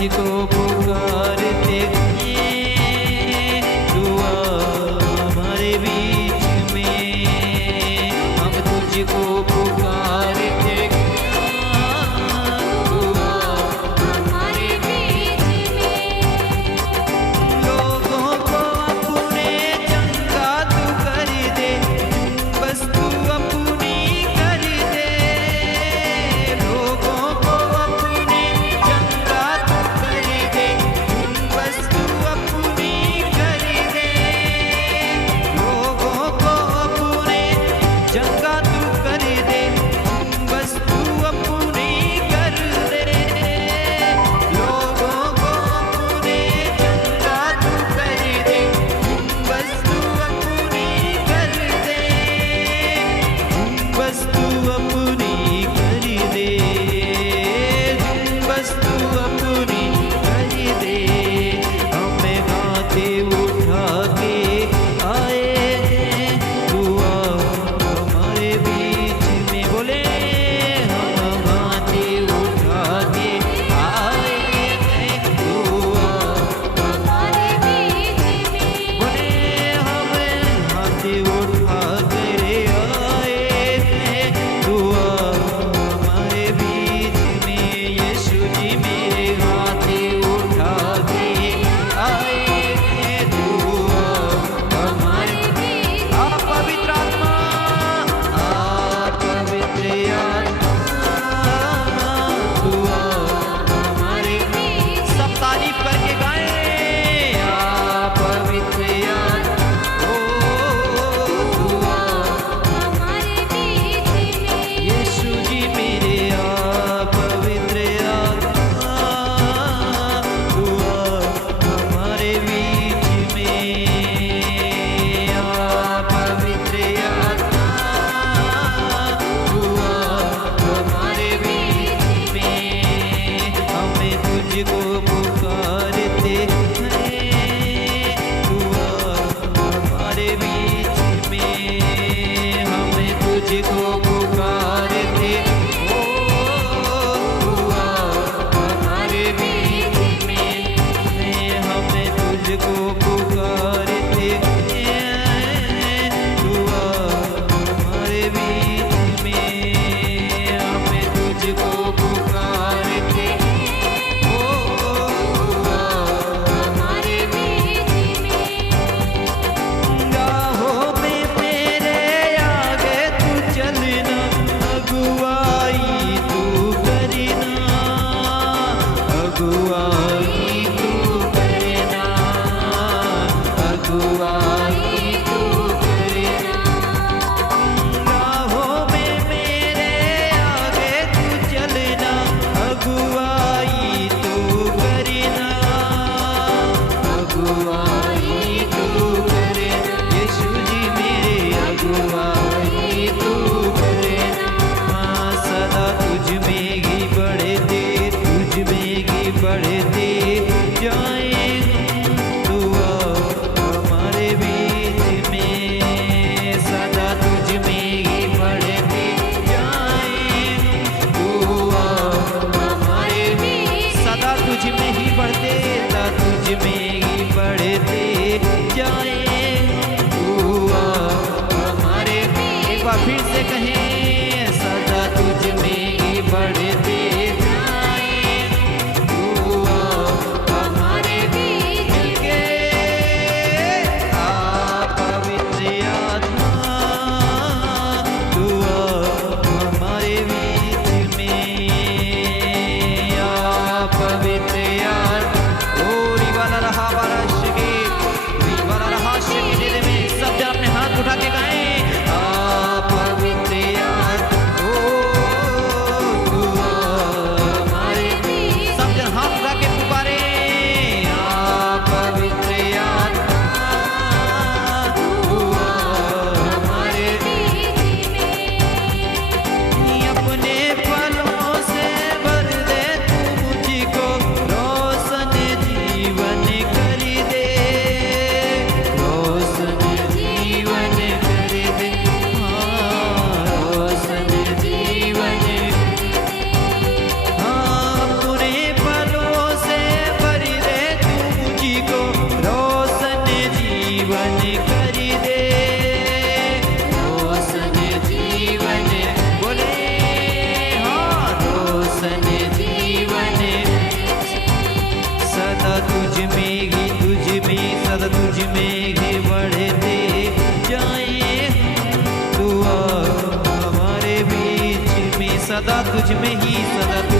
तुझको पुकारते दुआ हमारे बीच में, हम तुझको पुकारते दुआ हमारे बीच में। लोगों को अपने चंगा तू कर दे, बस तू अपनी कर दे। लोगों को अपने चंगा तू कर दे, बस तू अपनी कर दे। लोगों को अपने चंगा तू कर दे, बस तू अपनी कर दे। लोगों को अपने चंगा तू कर दे, बस तू अपनी कर दे। बस तू अपनी कर दे, बस तू अपनी कर दे। हमें गाते उठा के आए हैं दुआ हमारे बीच में। बोले हम गाते उठा के आए हैं दुआ हमारे बीच में। बोले हम गाते उठा कर आए हैं दुआ हमारे बीच में। यीशु जी मेरे गाते उठा के आए हैं दुआ हमारे बीच। आप पवित्र आत्मा, आप पवित्र आत्मा, दुआ हमारे बीच। सब तारीफ करके गाएं। आप पवित्र आत्मा, ओ दुआ हमारे बीच में। यीशु जी मेरे आप पवित्र आत्मा, दुआ हमारे बीच में। आप पवित्र आत्मा, दुआ हमारे बीच में। हमें तुझको पुकारते हैं दुआ हमारे बीच में। हमें तुझको पुकारते ओ दुआ हमारे बीच में। हमें तुझको पुकारते हैं दुआ हमारे बीच में। हमें तुझको पुकारते ओ दुआ हमारे बीच में। राहों में मेरे आगे तू चलना, अगुवाई तू करना, अगुवाई तू करना, अगुवाई तू करना। राहों में मेरे आगे तू चलना, अगुवाई तू करना, अगुवाई तू करना। यीशु जी मेरे अगुवाई तू करना। हाँ, सदा तुझ में ही बढ़ते, तुझ में ही बढ़ते जाए दुआ हमारे बीच में। सदा तुझ में ही बढ़ते जाए दुआ हमारे बीच। सदा तुझ में ही बढ़ते, सदा तुझ में ही बढ़ते जाए दुआ हमारे बीच। एक बार फिर से कहें, सदा तुझ में ही बढ़ते जाए दुआ हमारे सदा तू